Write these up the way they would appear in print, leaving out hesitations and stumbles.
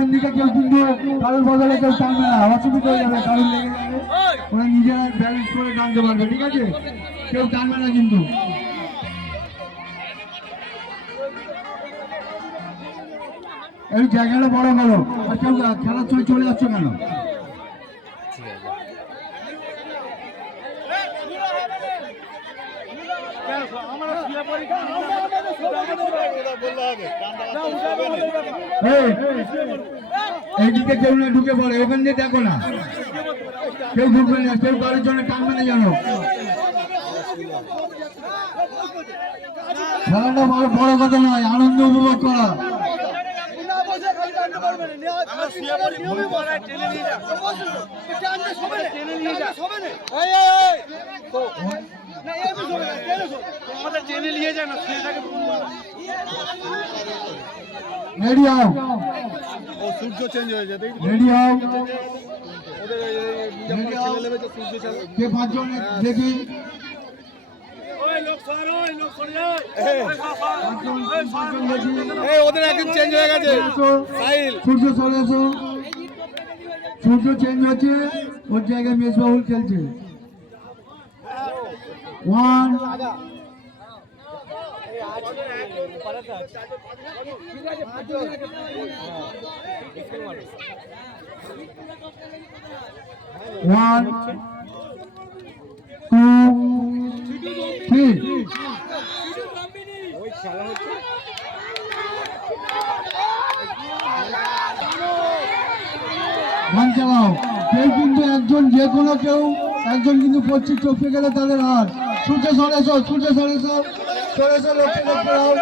পিছন দিকে কেউ কিন্তু কারোর বদলে কেউ টানবে না, অসুবিধা হয়ে যাবে, কারোর লেগে যাবে, ওরা নিজেরা ব্যালেন্স করে টানতে পারবে, ঠিক আছে? কেউ টানবে না কিন্তু। এই জায়গাটা বড় করো, আর কেউ খেলার সময় চলে যাচ্ছ কেন? এইদিকে কেউ না ঢুকে পড়ে, ওখান দিয়ে দেখো না, কেউ ঢুকবে না, কেউ কারোর জন্য টানবে না জানো। খেলাটা বড় কথা নয়, আনন্দ উপভোগ করা। রেডি হও, সূর্য চেঞ্জ হয়েছে, রেডি হও, কে পাঁচজন দেখি, ওদের একদিন চেঞ্জ হয়ে গেছে। সূর্য চলে এসো, সূর্য চেঞ্জ হচ্ছে, ওর জায়গায় মেজবাহুল খেলছে। 1 1 2 3 ধান চালাও। কেউ কিন্তু একজন, যে কোনো কেউ একজন কিন্তু 25 চোখে গেলে তাদের হাত। সূর্য সরেছো, সূর্য সরেছো, সরেছো, লক্ষ্যে লক্ষ্যে রাও।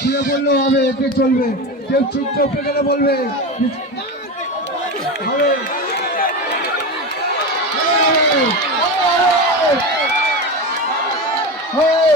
শুয়ে বললেও হবে, এতে চলবে। কেউ চুপ চোপে গেলে বলবে হবে। Hey,